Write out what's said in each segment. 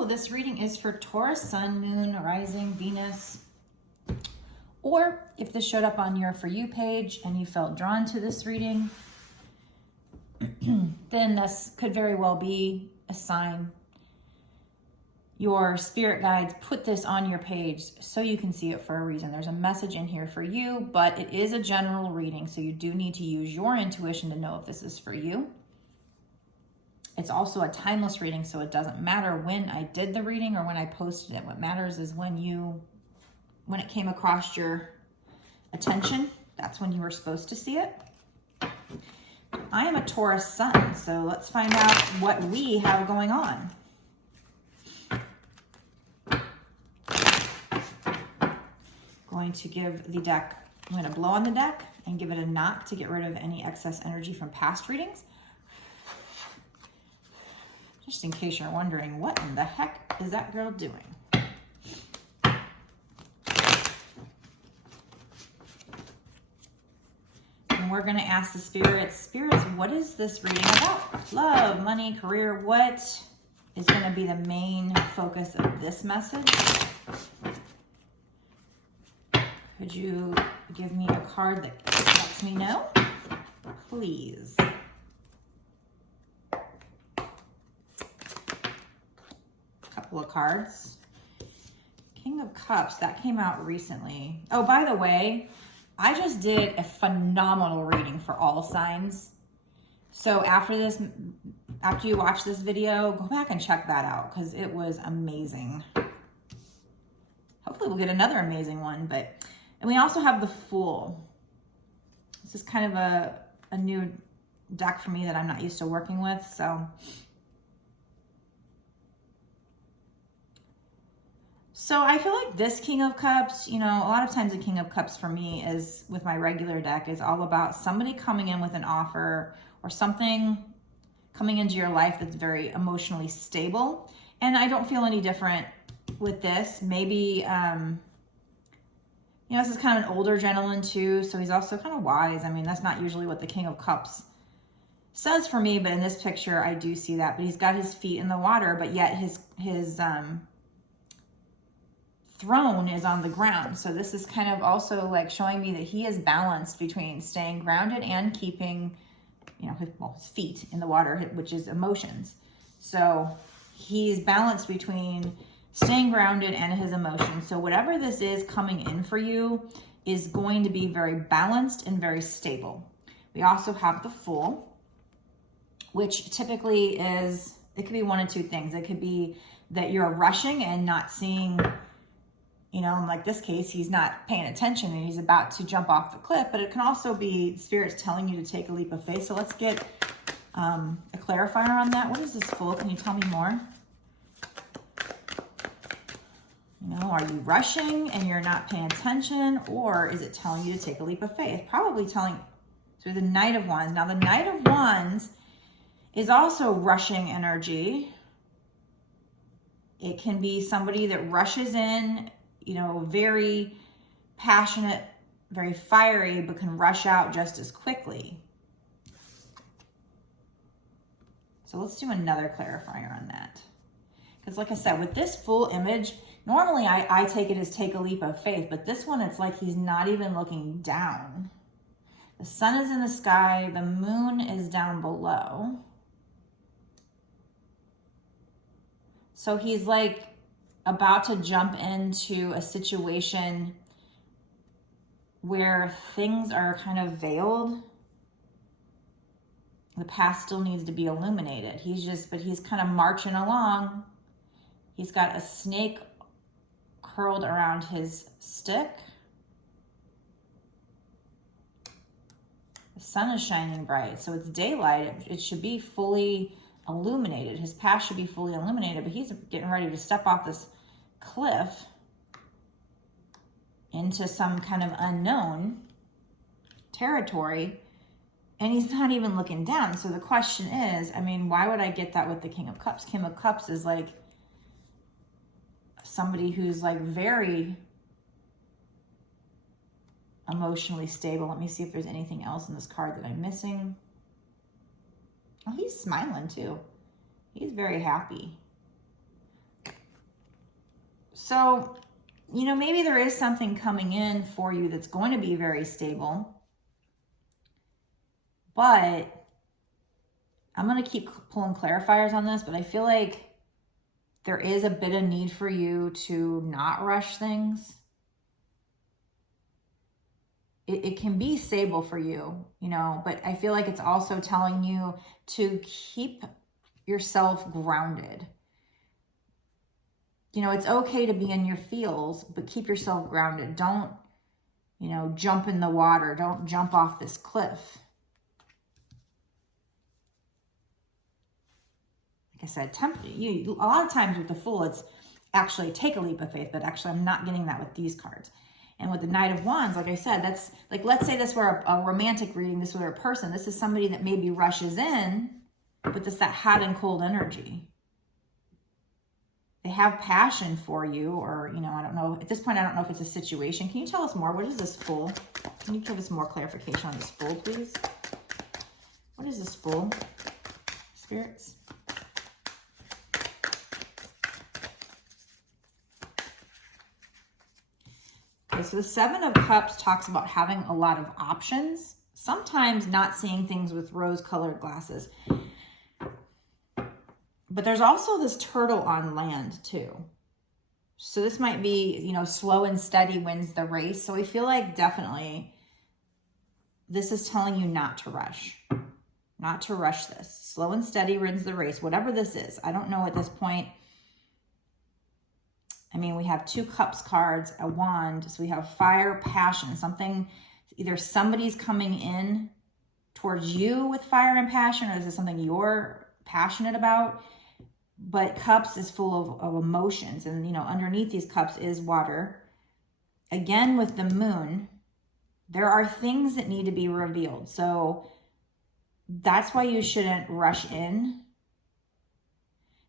So this reading is for Taurus, Sun, Moon, Rising, Venus. Or if this showed up on your For You page and you felt drawn to this reading, then this could very well be a sign. Your spirit guides put this on your page so you can see it for a reason. There's a message in here for you, but it is a general reading, so you do need to use your intuition to know if this is for you. It's also a timeless reading, so it doesn't matter when I did the reading or when I posted it. What matters is when it came across your attention, that's when you were supposed to see it. I am a Taurus sun, so let's find out what we have going on. Going to give the deck, I'm going to blow on the deck and give it a knock to get rid of any excess energy from past readings. Just in case you're wondering, what in the heck is that girl doing? And we're going to ask the spirits, what is this reading about? Love, money, career, what is going to be the main focus of this message? Could you give me a card that lets me know? Please. Couple of cards. King of Cups, that came out recently. Oh, by the way, I just did a phenomenal reading for all signs. So after you watch this video, go back and check that out because it was amazing. Hopefully we'll get another amazing one, and we also have the Fool. This is kind of a new deck for me that I'm not used to working with, So I feel like this King of Cups, a lot of times the King of Cups for me is, with my regular deck, is all about somebody coming in with an offer or something coming into your life that's very emotionally stable. And I don't feel any different with this. Maybe, this is kind of an older gentleman too, so he's also kind of wise. I mean, that's not usually what the King of Cups says for me, but in this picture, I do see that. But he's got his feet in the water, but yet his throne is on the ground. So this is kind of also like showing me that he is balanced between staying grounded and keeping, his feet in the water, which is emotions. So he's balanced between staying grounded and his emotions. So whatever this is coming in for you is going to be very balanced and very stable. We also have the Fool, which typically it could be one of two things. It could be that you're rushing and not seeing, in like this case, he's not paying attention and he's about to jump off the cliff, but it can also be spirits telling you to take a leap of faith. So let's get a clarifier on that. What is this Fool? Can you tell me more? Are you rushing and you're not paying attention, or is it telling you to take a leap of faith? Probably telling, through the Knight of Wands. Now the Knight of Wands is also rushing energy. It can be somebody that rushes in, very passionate, very fiery, but can rush out just as quickly. So let's do another clarifier on that. Because like I said, with this Fool image, normally I take it as take a leap of faith, but this one, it's like he's not even looking down. The sun is in the sky, the moon is down below. So he's like about to jump into a situation where things are kind of veiled. The past still needs to be illuminated. But he's kind of marching along. He's got a snake curled around his stick. The sun is shining bright, so it's daylight. It should be fully illuminated. His path should be fully illuminated, but he's getting ready to step off this cliff into some kind of unknown territory, and he's not even looking down. So the question is, why would I get that with the King of Cups? King of Cups is like somebody who's like very emotionally stable. Let me see if there's anything else in this card that I'm missing. Oh, he's smiling too. He's very happy. So, you know, maybe there is something coming in for you that's going to be very stable. But I'm going to keep pulling clarifiers on this, but I feel like there is a bit of need for you to not rush things. It can be stable for you, you know, but I feel like it's also telling you to keep yourself grounded. You know, it's okay to be in your feels, but keep yourself grounded. Don't, you know, jump in the water. Don't jump off this cliff. Like I said, a lot of times with the Fool, it's actually take a leap of faith, but actually I'm not getting that with these cards. And with the Knight of Wands, like I said, that's like, let's say this were a romantic reading, this were a person. This is somebody that maybe rushes in, but it's that hot and cold energy. They have passion for you, or, you know, I don't know. At this point, I don't know if it's a situation. Can you tell us more? What is this Fool? Can you give us more clarification on this Fool, please? What is this Fool? Spirits? Okay, so the Seven of Cups talks about having a lot of options. Sometimes not seeing things with rose-colored glasses. But there's also this turtle on land too. So this might be, you know, slow and steady wins the race. So I feel like definitely this is telling you not to rush. Not to rush this. Slow and steady wins the race. Whatever this is. I don't know at this point. I mean, we have 2 cups cards, a wand. So we have fire, passion. Something, either somebody's coming in towards you with fire and passion, or is it something you're passionate about? But cups is full of emotions, and, you know, underneath these cups is water. Again, with the moon, there are things that need to be revealed. So that's why you shouldn't rush in.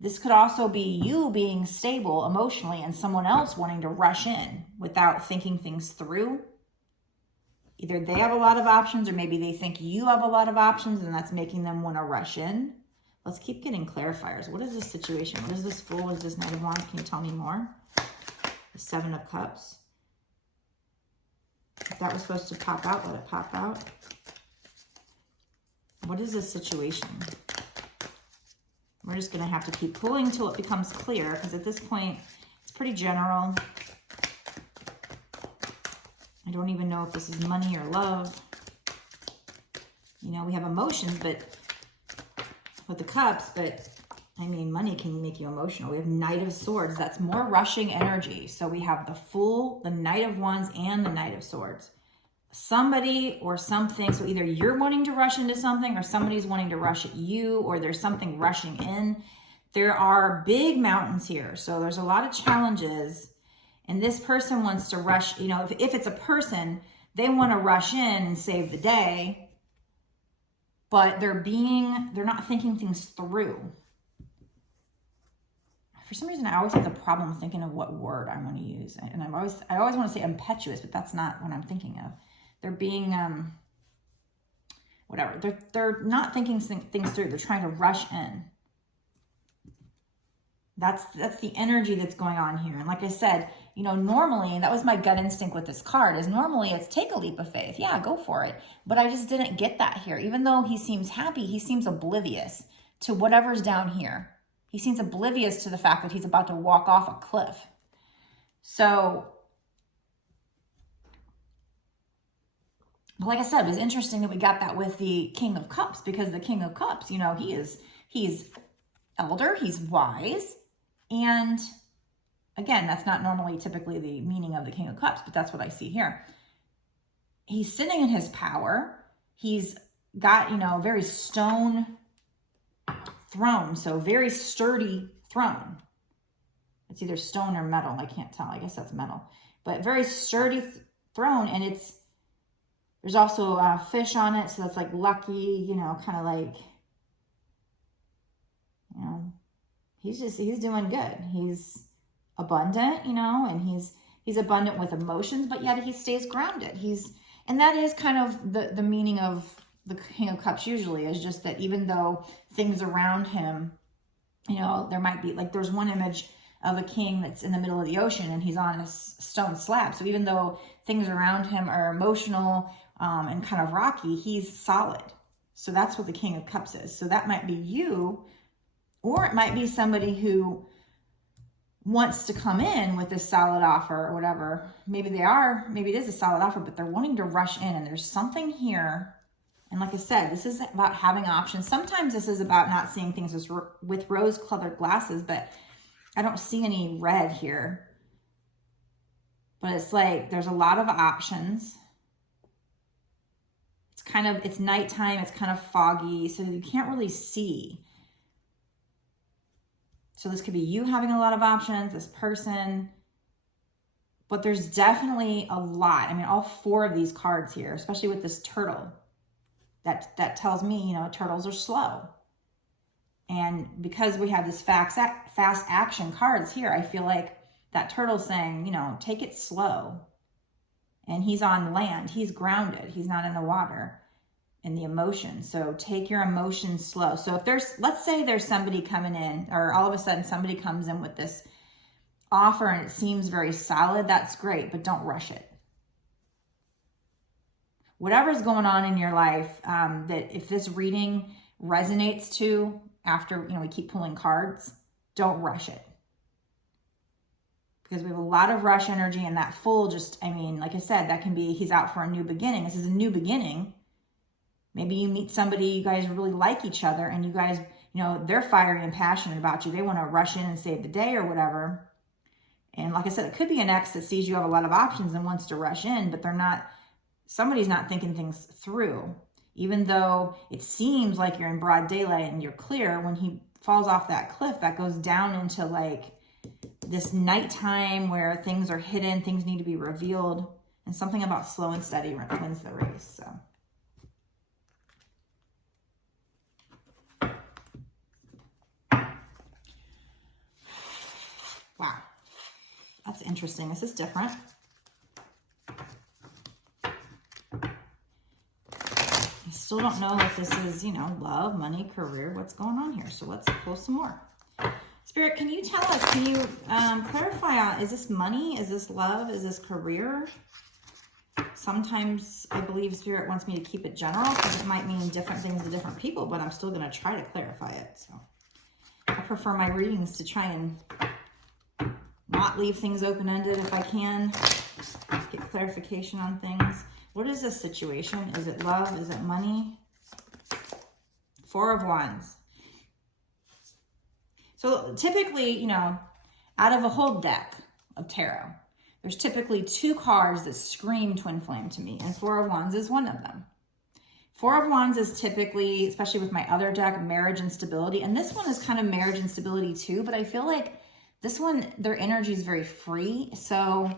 This could also be you being stable emotionally and someone else wanting to rush in without thinking things through. Either they have a lot of options, or maybe they think you have a lot of options, and that's making them want to rush in. Let's keep getting clarifiers. What is this situation? What is this Fool? What is this Knight of Wands? Can you tell me more? The Seven of Cups. If that was supposed to pop out, let it pop out. What is this situation? We're just going to have to keep pulling till it becomes clear, because at this point, it's pretty general. I don't even know if this is money or love. You know, we have emotions, but with the cups, but I mean, money can make you emotional. We have Knight of Swords. That's more rushing energy. So we have the Fool, the Knight of Wands, and the Knight of Swords. Somebody or something. So either you're wanting to rush into something, or somebody's wanting to rush at you, or there's something rushing in. There are big mountains here. So there's a lot of challenges. And this person wants to rush, you know, if it's a person, they want to rush in and save the day. But they're not thinking things through. For some reason, I always have the problem thinking of what word I want to use. And I always want to say impetuous, but that's not what I'm thinking of. They're being, whatever. They're not thinking things through. They're trying to rush in. That's the energy that's going on here. And like I said, you know, normally, that was my gut instinct with this card, is normally it's take a leap of faith. Yeah, go for it. But I just didn't get that here. Even though he seems happy, he seems oblivious to whatever's down here. He seems oblivious to the fact that he's about to walk off a cliff. So, but like I said, it was interesting that we got that with the King of Cups, because the King of Cups, you know, he's elder, he's wise, and again, that's not normally typically the meaning of the King of Cups, but that's what I see here. He's sitting in his power. He's got, you know, a very stone throne, so very sturdy throne. It's either stone or metal. I can't tell. I guess that's metal. But very sturdy throne, and there's also a fish on it, so that's like lucky, you know, kind of like, you know, he's doing good. He's abundant, you know, and he's abundant with emotions, but yet he stays grounded. And that is kind of the meaning of the King of Cups usually, is just that even though things around him, you know, there might be, like, there's one image of a king that's in the middle of the ocean and he's on a stone slab. So even though things around him are emotional and kind of rocky, he's solid. So that's what the King of Cups is. So that might be you, or it might be somebody who wants to come in with this solid offer or whatever. Maybe it is a solid offer, but they're wanting to rush in, and there's something here. And like I said, this is about having options. Sometimes this is about not seeing things with rose-colored glasses, but I don't see any red here. But it's like there's a lot of options. It's nighttime, it's kind of foggy, so you can't really see. So this could be you having a lot of options, this person, but there's definitely a lot. I mean, all 4 of these cards here, especially with this turtle, that tells me, you know, turtles are slow. And because we have this fast action cards here, I feel like that turtle's saying, you know, take it slow. And he's on land, he's grounded, he's not in the water, in the emotion. So take your emotions slow. So if let's say there's somebody coming in, or all of a sudden somebody comes in with this offer and it seems very solid, that's great, but don't rush it. Whatever's going on in your life, that if this reading resonates to after, you know, we keep pulling cards, don't rush it. Because we have a lot of rush energy, and that full just, I mean, like I said, that can be, he's out for a new beginning. This is a new beginning. Maybe you meet somebody, you guys really like each other, and you guys, you know, they're fiery and passionate about you. They want to rush in and save the day or whatever. And like I said, it could be an ex that sees you have a lot of options and wants to rush in, but somebody's not thinking things through. Even though it seems like you're in broad daylight and you're clear, when he falls off that cliff, that goes down into like this nighttime where things are hidden, things need to be revealed, and something about slow and steady wins the race. So wow, that's interesting. This is different. I still don't know if this is, you know, love, money, career, what's going on here. So let's pull some more. Spirit, can you tell us, can you clarify, is this money? Is this love? Is this career? Sometimes I believe Spirit wants me to keep it general because it might mean different things to different people, but I'm still going to try to clarify it. So I prefer my readings to try and not leave things open-ended if I can. Get clarification on things. What is this situation? Is it love? Is it money? 4 of Wands. So typically, you know, out of a whole deck of tarot, there's typically 2 cards that scream twin flame to me, and 4 of Wands is one of them. 4 of Wands is typically, especially with my other deck, marriage and stability. And this one is kind of marriage and stability too, but I feel like this one, their energy is very free. So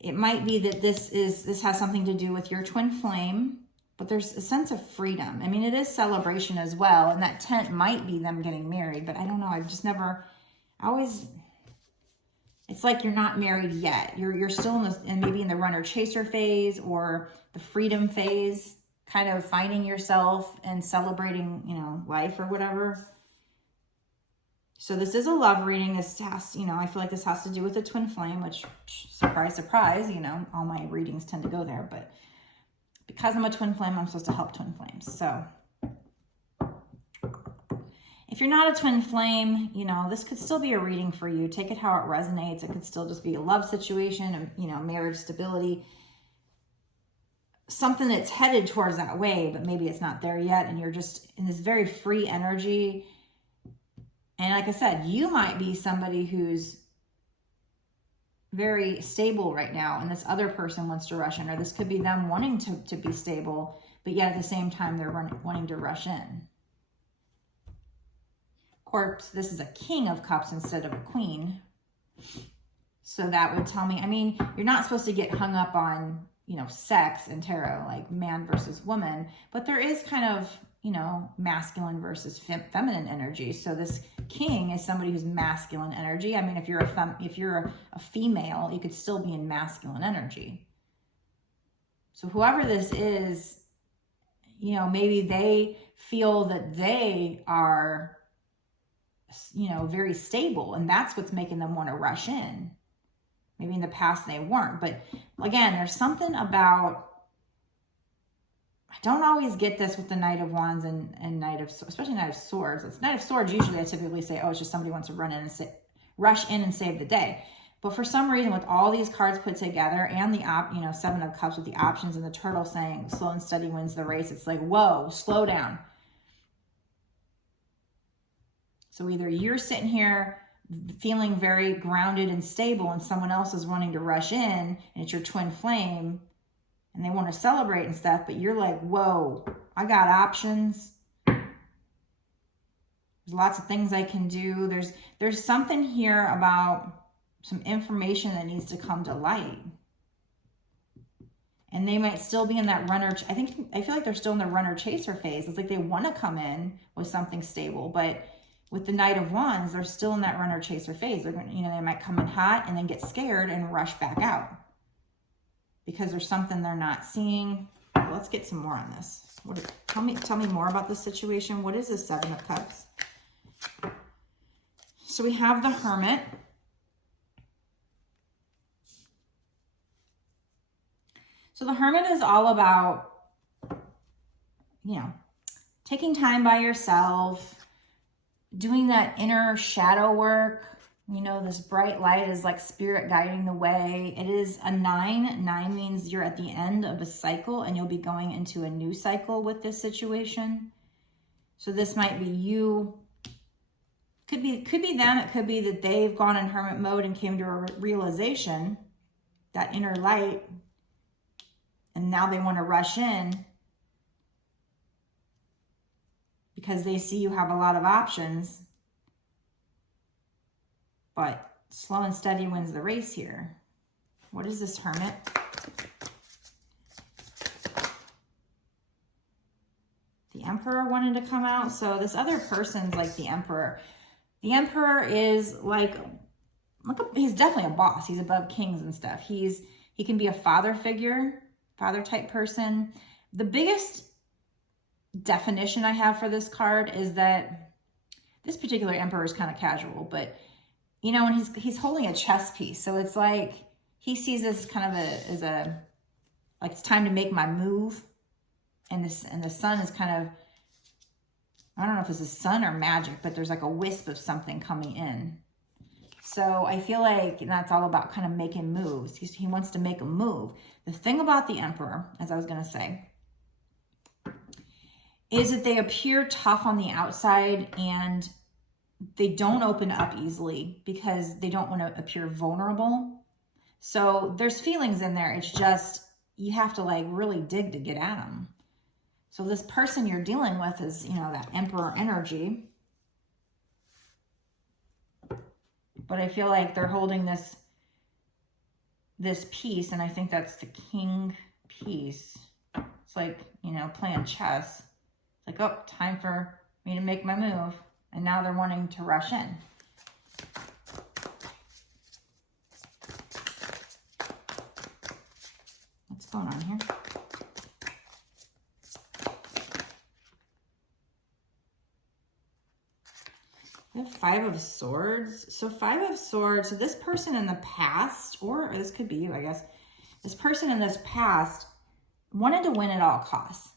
it might be that this has something to do with your twin flame, but there's a sense of freedom. I mean, it is celebration as well, and that tent might be them getting married, but I don't know. I've just never, it's like you're not married yet. You're still in this, and maybe in the runner chaser phase or the freedom phase, kind of finding yourself and celebrating, you know, life or whatever. So this is a love reading. This has, you know, I feel like this has to do with a twin flame, which, surprise, surprise, you know, all my readings tend to go there. But because I'm a twin flame, I'm supposed to help twin flames. So if you're not a twin flame, you know, this could still be a reading for you. Take it how it resonates. It could still just be a love situation, you know, marriage stability, something that's headed towards that way, but maybe it's not there yet. And you're just in this very free energy. And like I said, you might be somebody who's very stable right now, and this other person wants to rush in, or this could be them wanting to be stable, but yet at the same time they're wanting to rush in. Of course, this is a King of Cups instead of a Queen. So that would tell me, I mean, you're not supposed to get hung up on, you know, sex in tarot, like man versus woman, but there is kind of, you know, masculine versus feminine energy. So this King is somebody who's masculine energy. I mean, if you're a female, you could still be in masculine energy. So whoever this is, you know, maybe they feel that they are you know, very stable. And that's what's making them want to rush in. Maybe in the past they weren't. But again, there's something about, I don't always get this with the Knight of Wands and especially Knight of Swords. It's Knight of Swords, usually I typically say, oh, it's just somebody wants to rush in and save the day. But for some reason, with all these cards put together and the Seven of Cups with the options and the turtle saying slow and steady wins the race, it's like, whoa, slow down. So either you're sitting here feeling very grounded and stable and someone else is wanting to rush in and it's your twin flame and they want to celebrate and stuff, but you're like, whoa, I got options. There's lots of things I can do. There's something here about some information that needs to come to light. And they might still be in that I feel like they're still in the runner chaser phase. It's like they want to come in with something stable, but with the Knight of Wands, they're still in that runner chaser phase. They're going to, they might come in hot and then get scared and rush back out because there's something they're not seeing. Let's get some more on this. Tell me more about this situation. What is this Seven of Cups? So we have the Hermit. So the Hermit is all about, taking time by yourself, doing that inner shadow work. This bright light is like spirit guiding the way. It is a 9. 9 means you're at the end of a cycle and you'll be going into a new cycle with this situation. So this might be you. Could be them. It could be that they've gone in hermit mode and came to a realization, that inner light, and now they want to rush in because they see you have a lot of options. But slow and steady wins the race here. What is this Hermit? The Emperor wanted to come out. So this other person's like the Emperor. The Emperor is he's definitely a boss. He's above kings and stuff. He can be a father figure, father type person. The biggest definition I have for this card is that this particular Emperor is kind of casual, but when he's holding a chess piece. So it's like he sees this kind of as like it's time to make my move. And the sun is kind of, I don't know if this is sun or magic, but there's like a wisp of something coming in. So I feel like that's all about kind of making moves. He wants to make a move. The thing about the Emperor, as I was going to say, is that they appear tough on the outside and they don't open up easily because they don't want to appear vulnerable. So there's feelings in there. It's just, you have to really dig to get at them. So this person you're dealing with is, that Emperor energy. But I feel like they're holding this piece, and I think that's the king piece. It's like, playing chess. It's like, oh, time for me to make my move. And now they're wanting to rush in. What's going on here? We have Five of Swords. So Five of Swords, so this person in the past, or this could be you, I guess. This person in this past wanted to win at all costs.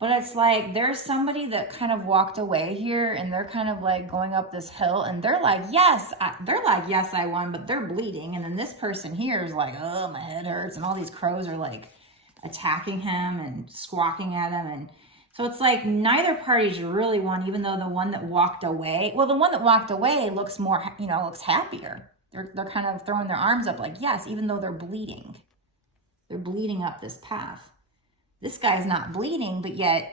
But it's like there's somebody that kind of walked away here and they're kind of like going up this hill and they're like, yes, I won, but they're bleeding. And then this person here is like, oh, my head hurts. And all these crows are like attacking him and squawking at him. And so it's like neither party's really won, even though the one that walked away, the one that walked away looks more, looks happier. They're kind of throwing their arms up like, yes, even though they're bleeding. They're bleeding up this path. This guy's not bleeding, but yet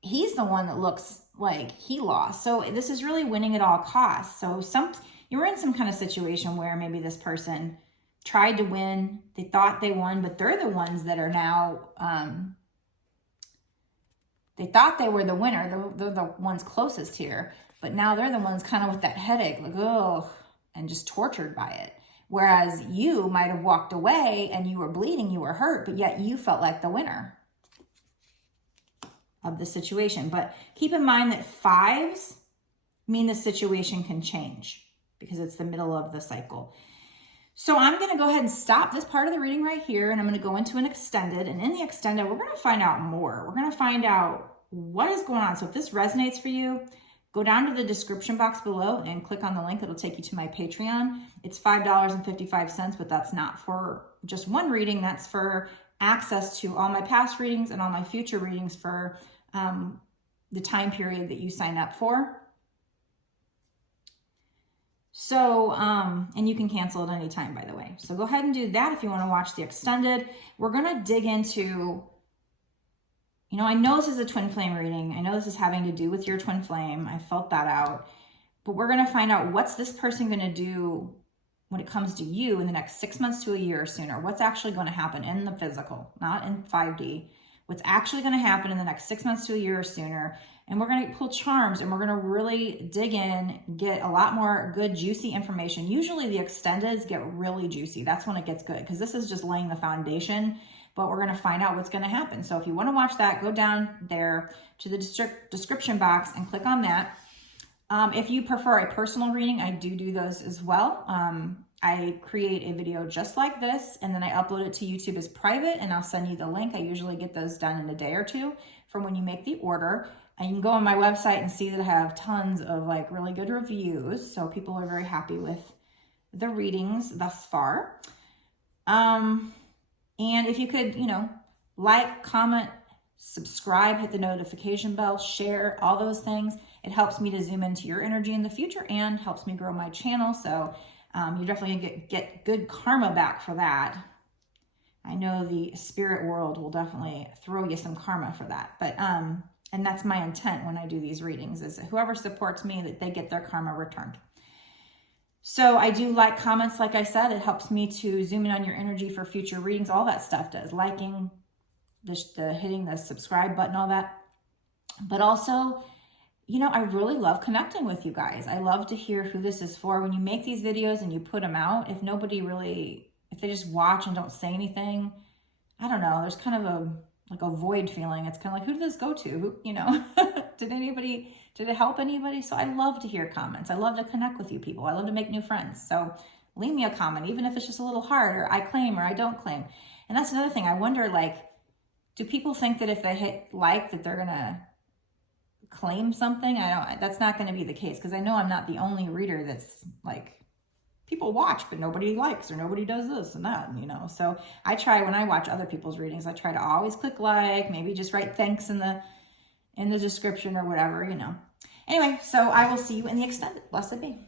he's the one that looks like he lost. So this is really winning at all costs. So you're in some kind of situation where maybe this person tried to win. They thought they won, but they're the ones that are now, they thought they were the winner. They're the ones closest here, but now they're the ones kind of with that headache, like, oh, and just tortured by it. Whereas you might have walked away and you were bleeding, you were hurt, but yet you felt like the winner. of the situation. But keep in mind that 5s mean the situation can change because it's the middle of the cycle. So I'm going to go ahead and stop this part of the reading right here, and I'm going to go into an extended. And in the extended, we're going to find out more. We're going to find out what is going on. So if this resonates for you, go down to the description box below and click on the link. It'll take you to my Patreon. It's $5.55, but that's not for just one reading. That's for access to all my past readings and all my future readings for the time period that you sign up for. So, and you can cancel at any time, by the way. So go ahead and do that if you want to watch the extended. We're going to dig into, you know, I know this is a twin flame reading. I know this is having to do with your twin flame. I felt that out. But we're going to find out what's this person going to do when it comes to you in the next 6 months to a year or sooner. What's actually going to happen in the physical, not in 5D. What's actually going to happen in the next 6 months to a year or sooner. And we're going to pull charms, and we're going to really dig in, get a lot more good, juicy information. Usually the extendeds get really juicy. That's when it gets good, because this is just laying the foundation, but we're going to find out what's going to happen. So if you want to watch that, go down there to the description box and click on that. If you prefer a personal reading, I do those as well. I create a video just like this, and then I upload it to YouTube as private, and I'll send you the link. I usually get those done in a day or two from when you make the order. And you can go on my website and see that I have tons of like really good reviews. So people are very happy with the readings thus far. And if you could, you know, like, comment, subscribe, hit the notification bell, share, all those things. It helps me to zoom into your energy in the future and helps me grow my channel. So you're definitely gonna get good karma back for that. I know the spirit world will definitely throw you some karma for that. But and that's my intent when I do these readings, is that whoever supports me, that they get their karma returned. So I do like comments, like I said. It helps me to zoom in on your energy for future readings. All that stuff does. Liking, the hitting the subscribe button, all that. But also, you know, I really love connecting with you guys. I love to hear who this is for. When you make these videos and you put them out, if they just watch and don't say anything, I don't know, there's kind of like a void feeling. It's kind of like, who did this go to? Who, you know, did it help anybody? So I love to hear comments. I love to connect with you people. I love to make new friends. So leave me a comment, even if it's just a little hard, or I claim or I don't claim. And that's another thing. I wonder, like, do people think that if they hit like that they're going to claim something? That's not going to be the case, because I know I'm not the only reader that's like, people watch, but nobody likes, or nobody does this and that, you know. So I try, when I watch other people's readings, I try to always click like, maybe just write thanks in the description or whatever, you know. Anyway, so I will see you in the extended. Blessed be.